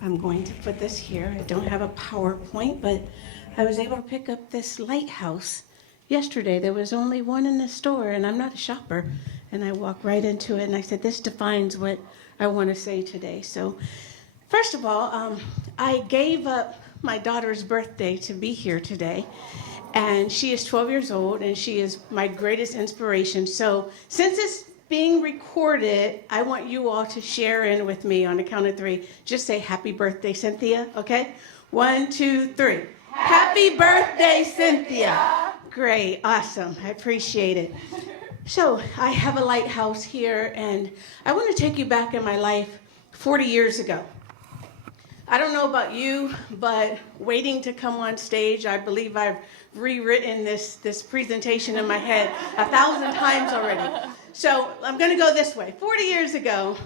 I'm going to put this here. I don't have a PowerPoint, but I was able to pick up this lighthouse yesterday. There was only one in the store, and I'm not a shopper. And I walked right into it, and I said, this defines what I want to say today. So, first of all, I gave up my daughter's birthday to be here today. And she is 12 years old, and she is my greatest inspiration. So, since it's being recorded, I want you all to share in with me on the count of three. Just say happy birthday, Cynthia, okay? 1, 2, 3. Happy birthday, Cynthia. Great, awesome, I appreciate it. So I have a lighthouse here, and I want to take you back in my life 40 years ago. I don't know about you, but waiting to come on stage, I believe I've rewritten this presentation in my head 1,000 times already. So I'm going to go this way. 40 years ago,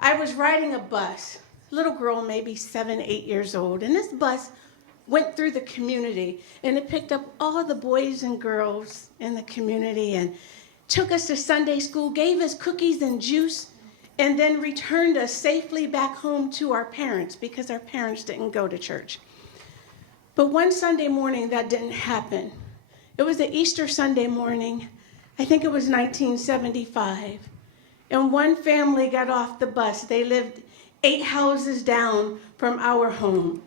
I was riding a bus, little girl, maybe 7, 8 years old, and this bus went through the community, and it picked up all the boys and girls in the community and took us to Sunday school, gave us cookies and juice, and then returned us safely back home to our parents because our parents didn't go to church. But one Sunday morning, that didn't happen. It was an Easter Sunday morning. I think it was 1975. And one family got off the bus. They lived 8 houses down from our home.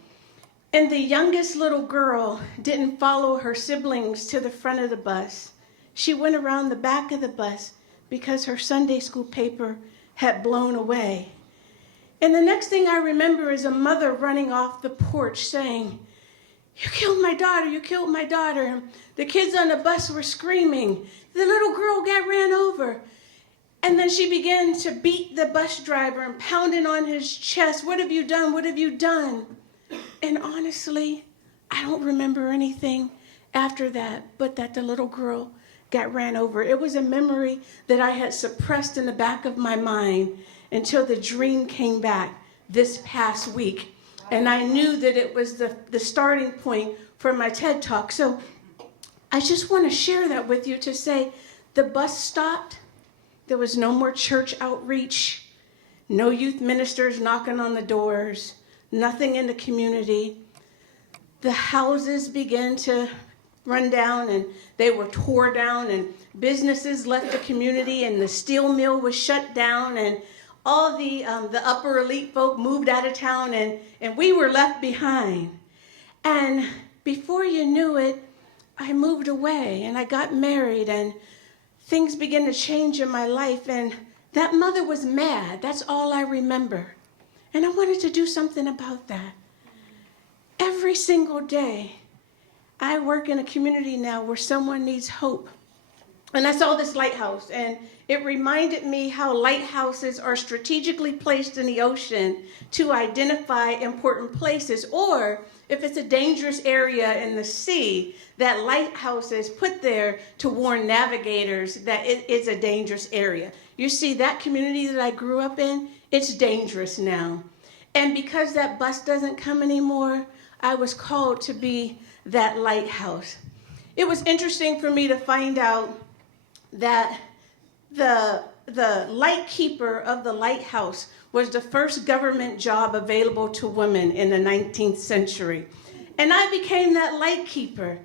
And the youngest little girl didn't follow her siblings to the front of the bus. She went around the back of the bus because her Sunday school paper had blown away. And the next thing I remember is a mother running off the porch saying, "You killed my daughter, you killed my daughter." The kids on the bus were screaming. The little girl got ran over. And then she began to beat the bus driver and pounding on his chest. "What have you done? What have you done?" And honestly, I don't remember anything after that, but that the little girl got ran over. It was a memory that I had suppressed in the back of my mind until the dream came back this past week. And I knew that it was the starting point for my TED Talk. So I just want to share that with you to say the bus stopped. There was no more church outreach, no youth ministers knocking on the doors, nothing in the community. The houses began to run down, and they were tore down, and businesses left the community, and the steel mill was shut down, and all the upper elite folk moved out of town, and we were left behind. And before you knew it, I moved away, and I got married, and things began to change in my life, and that mother was mad. That's all I remember. And I wanted to do something about that. Every single day, I work in a community now where someone needs hope. And I saw this lighthouse, and it reminded me how lighthouses are strategically placed in the ocean to identify important places, or if it's a dangerous area in the sea, that lighthouse is put there to warn navigators that it is a dangerous area. You see, that community that I grew up in, it's dangerous now. And because that bus doesn't come anymore, I was called to be that lighthouse. It was interesting for me to find out that the light keeper of the lighthouse was the first government job available to women in the 19th century. And I became that light keeper.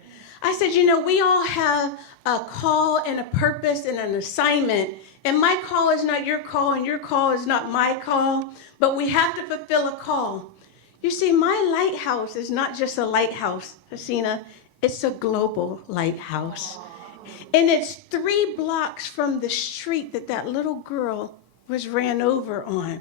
I said, we all have a call and a purpose and an assignment. And my call is not your call, and your call is not my call, but we have to fulfill a call. You see, my lighthouse is not just a lighthouse, Hasina. It's a global lighthouse. And it's 3 blocks from the street that little girl was ran over on.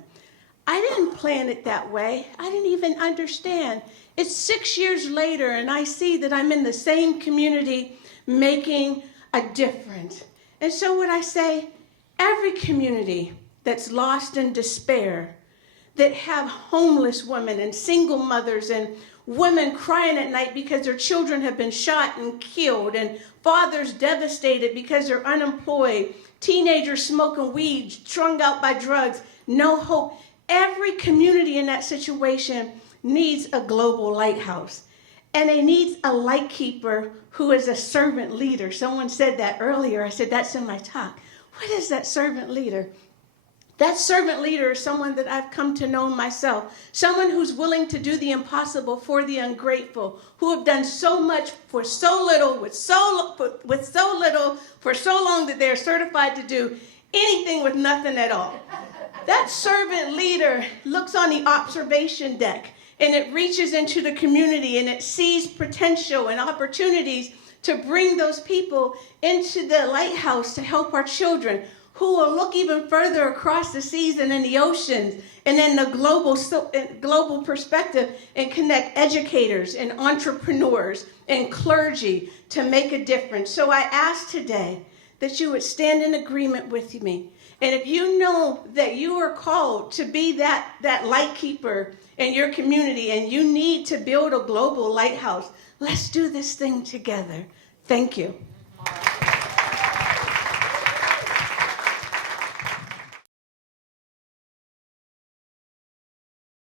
I didn't plan it that way. I didn't even understand. It's 6 years later, and I see that I'm in the same community making a difference. And so what I say, every community that's lost in despair, that have homeless women and single mothers and women crying at night because their children have been shot and killed, and fathers devastated because they're unemployed, teenagers smoking weed, strung out by drugs, no hope. Every community in that situation needs a global lighthouse. And it needs a light keeper who is a servant leader. Someone said that earlier. I said, that's in my talk. What is that servant leader? That servant leader is someone that I've come to know myself, someone who's willing to do the impossible for the ungrateful, who have done so much for so little, with so little, for so long that they're certified to do anything with nothing at all. That servant leader looks on the observation deck, and it reaches into the community, and it sees potential and opportunities to bring those people into the lighthouse to help our children, who will look even further across the seas and in the oceans and in the global perspective and connect educators and entrepreneurs and clergy to make a difference. So I ask today that you would stand in agreement with me. And if you know that you are called to be that light keeper in your community and you need to build a global lighthouse, let's do this thing together. Thank you.